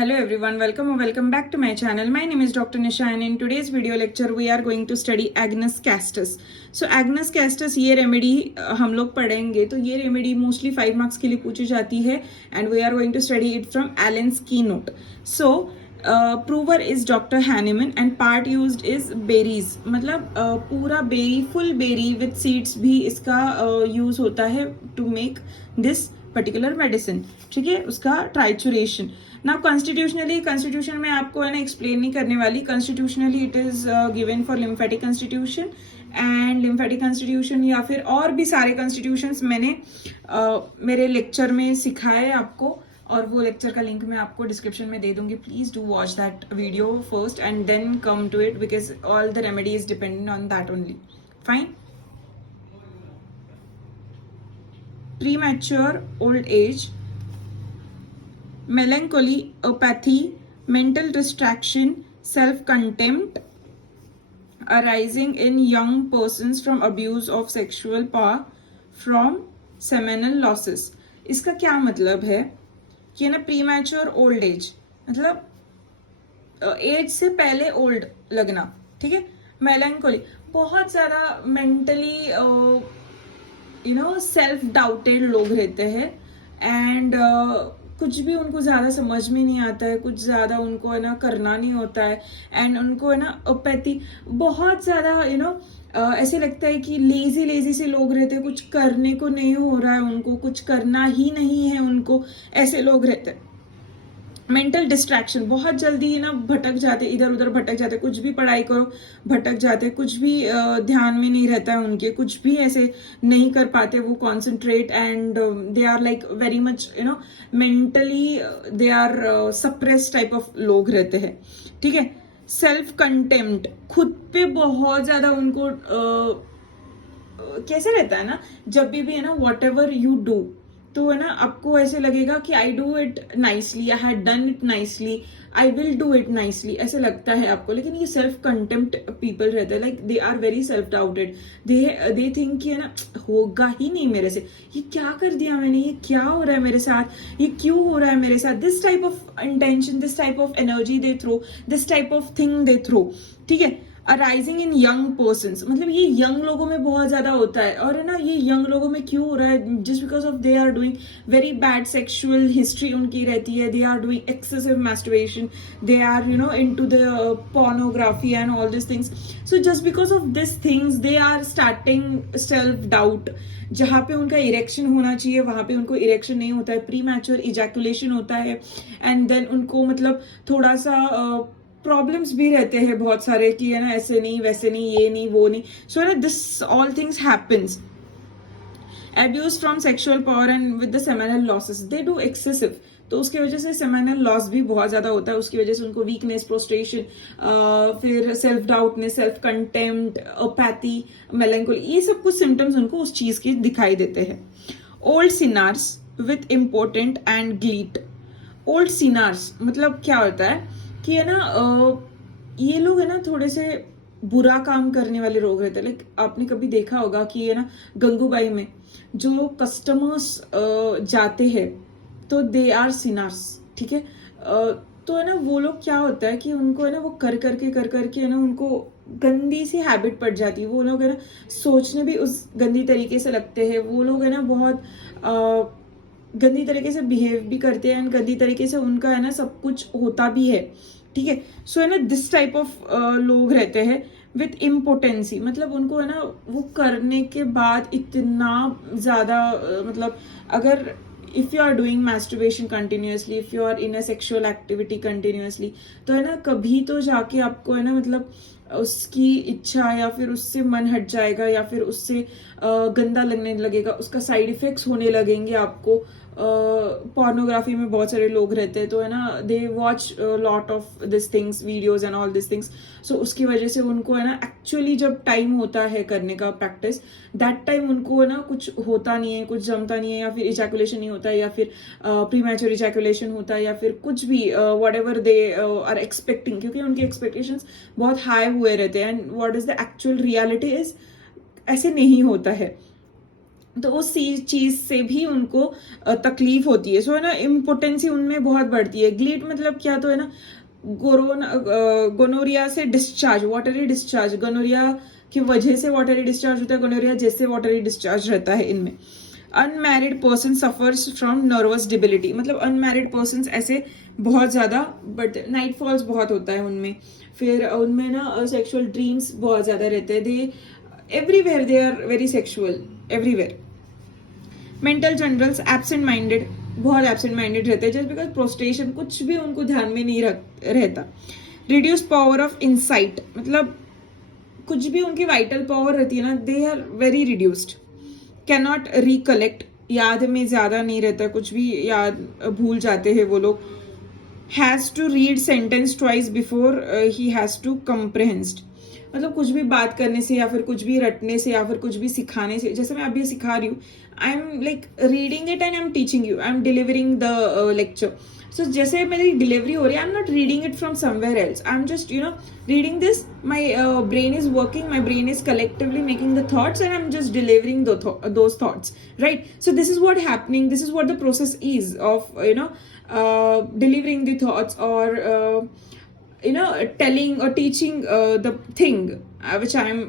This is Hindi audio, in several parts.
Hello everyone, welcome or welcome back to my channel. My name is Dr. Nisha and in today's video lecture we are going to study Agnus castus. So Agnus castus ये रेमेडी हम लोग पढ़ेंगे. तो ये रेमेडी मोस्टली 5 मार्क्स के लिए पूछी जाती है and we are going to study it from Allen's keynote. So prover is doctor Hahnemann and part used is berries. मतलब पूरा berry, full berry with seeds भी इसका यूज होता है to make this particular medicine. ठीक है, उसका ट्राइचुरेशन. ना कॉन्स्टिट्यूशन में आपको है ना एक्सप्लेन नहीं करने वाली. Constitutionally it is given for lymphatic constitution and lymphatic constitution या फिर और भी सारे कॉन्स्टिट्यूशंस मैंने मेरे लेक्चर में सिखाए आपको, और वो लेक्चर का लिंक मैं आपको डिस्क्रिप्शन में दे दूंगी. Please do watch that video first and then come to it because all the remedy is dependent on that only. Fine. Premature old age, melancholy, apathy, mental distraction, self-contempt arising in young persons from abuse of sexual power, from seminal losses. इसका क्या मतलब है कि ना प्रीमैच्योर ओल्ड एज मतलब एज से पहले ओल्ड लगना. ठीक है. मेलैंकोली, बहुत ज़्यादा मेंटली सेल्फ डाउटेड लोग रहते हैं एंड कुछ भी उनको ज़्यादा समझ में नहीं आता है, कुछ ज़्यादा उनको है ना करना नहीं होता है एंड उनको है ना अपैथी बहुत ज़्यादा ऐसे लगता है कि लेजी से लोग रहते हैं. कुछ करने को नहीं हो रहा है, उनको कुछ करना ही नहीं है उनको, ऐसे लोग रहते हैं. मेंटल डिस्ट्रैक्शन, बहुत जल्दी ना भटक जाते, इधर उधर भटक जाते. कुछ भी पढ़ाई करो भटक जाते, कुछ भी ध्यान में नहीं रहता है उनके, कुछ भी ऐसे नहीं कर पाते वो concentrate and they are like very much mentally they are suppress type of लोग रहते हैं. ठीक है. सेल्फ कंटेम्प्ट, खुद पे बहुत ज्यादा उनको कैसे रहता है ना, जब भी है ना वॉट एवर यू डू तो है ना आपको ऐसे लगेगा कि I do it nicely, I had done it nicely, I will do it nicely, ऐसे लगता है आपको. लेकिन ये सेल्फ कंटेम्प्ट पीपल रहते हैं, like they are very self doubted. They think कि है ना होगा ही नहीं मेरे से, ये क्या कर दिया मैंने, ये क्या हो रहा है मेरे साथ, ये क्यों हो रहा है मेरे साथ. This type of intention, this type of energy they throw, this type of thing they throw. ठीक है. अराइजिंग इन यंग पर्सन्स, मतलब ये यंग लोगों में बहुत ज्यादा होता है. और है ना ये यंग लोगों में क्यों हो रहा है, just because of they are doing very bad sexual history उनकी रहती है. They are doing excessive masturbation, they are into the pornography and all this things. So just because of this things they are starting self doubt. जहाँ पे उनका इरेक्शन होना चाहिए वहां पे उनको इरेक्शन नहीं होता है, प्री मैच्योर इजैकुलेशन होता है एंड देन उनको मतलब थोड़ा सा प्रॉब्लम्स भी रहते हैं बहुत सारे कि है ना ऐसे नहीं वैसे नहीं, ये नहीं वो नहीं. सो ना this all things happens. Abuse from sexual power and with the seminal losses, they do excessive. तो उसकी वजह से सेमिनल लॉस भी बहुत ज्यादा होता है. उसकी वजह से उनको वीकनेस, प्रोस्ट्रेशन, फिर सेल्फ डाउटनेस, सेल्फ कंटेम्प्ट, अपैथी, मेलैंकोली, ये सब कुछ सिम्टम्स उनको उस चीज के दिखाई देते हैं. Old sinners with important and gleet. Old sinners मतलब क्या होता है कि है ना ये लोग है ना थोड़े से बुरा काम करने वाले लोग रहते हैं. लाइक आपने कभी देखा होगा कि है ना गंगूबाई में जो कस्टमर्स जाते हैं तो दे आर सिनार्स. ठीक है. तो है ना वो लोग क्या होता है कि उनको है ना वो कर करके है ना उनको गंदी सी हैबिट पड़ जाती है. वो लोग है ना सोचने भी उस गंदी तरीके से लगते हैं. वो लोग है ना बहुत गंदी तरीके से बिहेव भी करते हैं एंड गंदी तरीके से उनका है ना सब कुछ होता भी है. ठीक है. सो है ना दिस टाइप ऑफ लोग रहते हैं विथ इम्पोर्टेंसी. मतलब उनको है ना वो करने के बाद इतना ज्यादा मतलब अगर if you are doing masturbation continuously, if you are in a sexual activity continuously, तो है ना कभी तो जाके आपको है ना मतलब उसकी इच्छा या फिर उससे मन हट जाएगा या फिर उससे गंदा लगने लगेगा, उसका साइड इफेक्ट्स होने लगेंगे आपको. पोर्नोग्राफी में बहुत सारे लोग रहते हैं तो है ना they watch lot of this things, videos and all this things. सो उसकी वजह से उनको है ना एक्चुअली जब टाइम होता है करने का प्रैक्टिस, दैट टाइम उनको है ना कुछ होता नहीं है, कुछ जमता नहीं है, या फिर इजैकुलेशन नहीं होता है, या फिर प्रीमैच्योर इजैकुलेशन होता है, या फिर कुछ भी whatever they are expecting, क्योंकि उनके एक्सपेक्टेशंस बहुत हाई हुए रहते हैं and what is the actual reality is ऐसे नहीं होता है. तो उस चीज से भी उनको तकलीफ होती है। सो है ना, इम्पोर्टेंसी उनमें बहुत बढ़ती है। ग्लीट मतलब क्या, तो है ना गोनोरिया से डिस्चार्ज, वाटरी डिस्चार्ज, गोनोरिया की वजह से वाटरी डिस्चार्ज होता है, गोनोरिया जैसे वाटरी डिस्चार्ज रहता है इनमें। Unmarried person suffers from nervous debility, मतलब अनमैरिड पर्सन ऐसे बहुत ज्यादा, बट नाइट फॉल्स बहुत होता है उनमें। फिर उनमें ना सेक्सुअल ड्रीम्स बहुत ज्यादा रहते हैं। They everywhere they are very sexual, everywhere. Mental generals absent minded, बहुत एब्सेंट माइंडेड रहते हैं, जस्ट बिकॉज प्रोस्टेशन, कुछ भी उनको ध्यान में नहीं रहता। रिड्यूस पावर ऑफ इंसाइट, मतलब कुछ भी उनकी वाइटल पावर रहती है ना, they are very reduced. Cannot recollect, याद में ज्यादा नहीं रहता, कुछ भी याद भूल जाते हैं वो लोग। Has to read sentence twice before he has to comprehend, मतलब कुछ भी बात करने से या फिर कुछ भी रटने से या फिर कुछ भी सिखाने से, जैसे मैं अभी सिखा रही हूँ, I am like reading it and I am teaching you, I am delivering the lecture. So जैसे मेरी डिलीवरी हो रही है, I am not reading it from somewhere else, I am just reading this, my brain is working, my brain is collectively making the thoughts and I am just delivering those thoughts, right? So this is what happening, this is what the process is of delivering the thoughts, or telling or teaching the thing which I am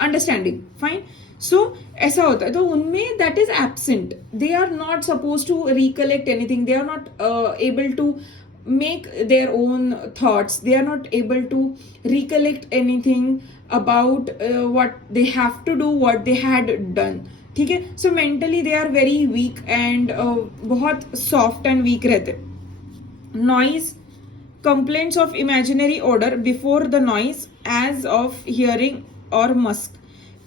understanding, fine. So ऐसा होता है, तो उनमें that is absent, they are not supposed to recollect anything, they are not able to make their own thoughts, they are not able to recollect anything about what they have to do, what they had done, ठीक है। So mentally they are very weak and बहुत soft and weak रहते। Noise, complaints of imaginary odor before the noise as of hearing or musk।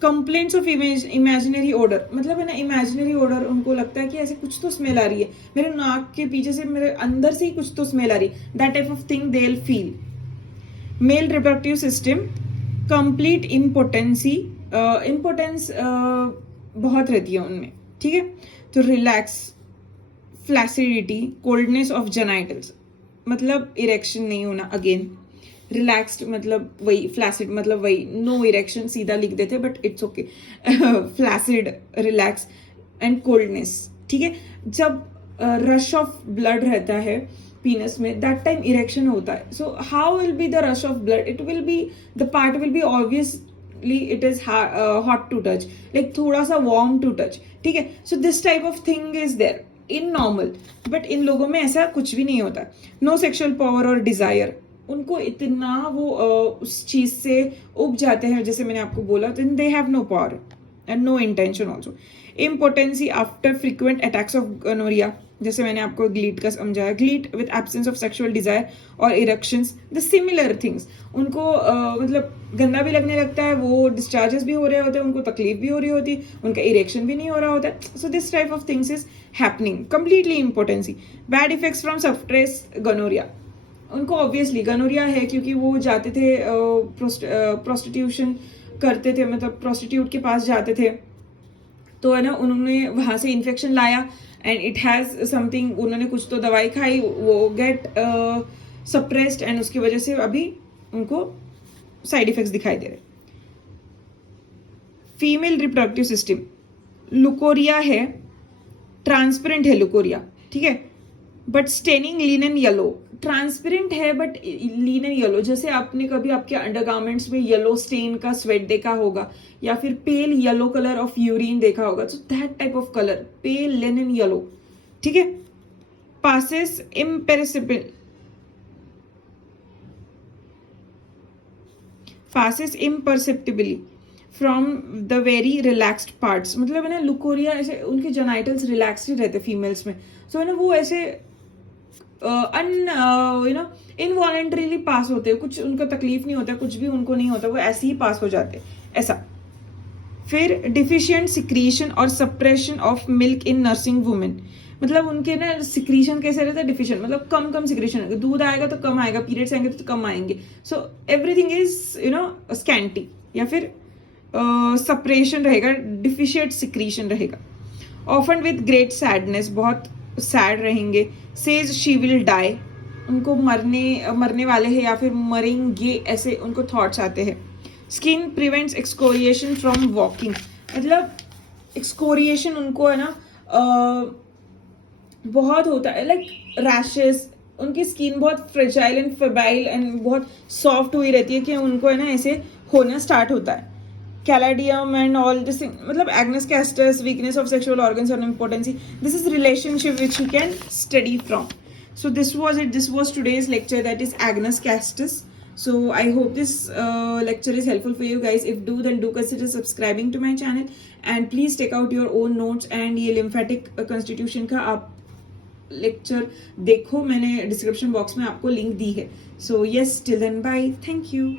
complaints of imaginary odor मतलब है ना, imaginary odor उनको लगता है कि ऐसे कुछ तो स्मेल आ रही है, मेरे नाक के पीछे से, मेरे अंदर से ही कुछ तो स्मेल आ रही है, that type of thing they'll feel। male reproductive system, complete impotency, impotence बहुत रहती है उनमें, ठीक है। तो relax, flaccidity, coldness of genitals, मतलब इरेक्शन नहीं होना, अगेन रिलैक्स्ड मतलब वही, फ्लैसिड मतलब वही, नो इरेक्शन सीधा लिख देते, but it's okay. Flaccid, relax and coldness, ठीक है। जब रश ऑफ ब्लड रहता है पीनस में, दैट टाइम इरेक्शन होता है। So how will be the rush of blood, it will be, the part will be obviously it is hot to touch, like थोड़ा सा वार्म टू टच, ठीक है। So this type of thing is there in normal, but in लोगों में ऐसा कुछ भी नहीं होता। नो सेक्सुअल पावर और डिजायर, उनको इतना वो उस चीज से उब जाते हैं, जैसे मैंने आपको बोला, then they have no power and no intention also. Impotency after frequent attacks of gonorrhoea, जैसे मैंने आपको ग्लीट का समझाया, gleet with absence of sexual desire और इरेक्शंस, द सिमिलर थिंग्स, उनको मतलब गंदा भी लगने लगता है, वो डिस्चार्जेस भी हो रहे होते हैं, उनको तकलीफ भी हो रही होती है, उनका इरेक्शन भी नहीं हो रहा होता है। So this type of things is happening, completely impotency. Bad effects from suppress gonorrhoea, उनको ऑब्वियसली गोनोरिया है क्योंकि वो जाते थे प्रोस्टिट्यूशन करते थे, मतलब प्रोस्टिट्यूट के पास जाते थे, तो है ना उन्होंने वहां से इन्फेक्शन लाया एंड इट हैज समथिंग, उन्होंने कुछ तो दवाई खाई, वो गेट सप्रेस्ड एंड उसकी वजह से अभी उनको साइड इफेक्ट्स दिखाई दे रहे। फीमेल रिप्रोडक्टिव सिस्टम, लुकोरिया है, ट्रांसपेरेंट है लुकोरिया, ठीक है, but staining linen yellow, transparent है बट लिनन येलो, जैसे आपने कभी आपके अंडरगारमेंट्स में येलो स्टेन का स्वेट देखा होगा, या फिर pale yellow colour of urine देखा होगा, so that type of colour, pale linen yellow, ठीक है। Passes imperceptibly, passes imperceptibly from the very relaxed parts, मतलब है ना लुकोरिया ऐसे उनके जेनाइटल्स रिलैक्स्ड ही रहते फीमेल्स में, सो है ना वो ऐसे इनवॉलेंटरीली पास होते हैं, कुछ उनका तकलीफ नहीं होता, कुछ भी उनको नहीं होता, वो ऐसे ही पास हो जाते ऐसा। फिर डिफिशिएंट सिक्रीशन और suppression of milk in nursing women, मतलब उनके ना सिक्रीशन कैसे रहता है, डिफिशिएंट मतलब कम कम सिक्रीशन, दूध आएगा तो कम आएगा, पीरियड्स आएंगे तो कम आएंगे, सो एवरीथिंग इज स्कैंटी, या फिर सप्रेशन रहेगा, डिफिशिएंट सिक्रीशन रहेगा। ऑफन विद ग्रेट सैडनेस, बहुत सैड रहेंगे। सेज शी विल डाई, उनको मरने वाले हैं या फिर मरेंगे ऐसे उनको थॉट्स आते हैं। Skin prevents excoriation from walking, मतलब एक्सकोरिएशन उनको है ना बहुत होता है, लाइक रैशेस, उनकी स्किन बहुत फ्रेजाइल एंड फेबाइल एंड बहुत सॉफ्ट हुई रहती है कि उनको है ना ऐसे होना स्टार्ट होता है. Caladium and all this thing, मतलब Agnes Castus, weakness of sexual organs or impotency. This is relationship which he can study from. So this was it. This was today's lecture. That is Agnes Castus. So I hope this lecture is helpful for you guys. If do, then do consider subscribing to my channel and please take out your own notes. And ये lymphatic constitution का आप लेक्चर देखो, मैंने डिस्क्रिप्शन बॉक्स में आपको लिंक दी है. So yes, till then bye, thank you.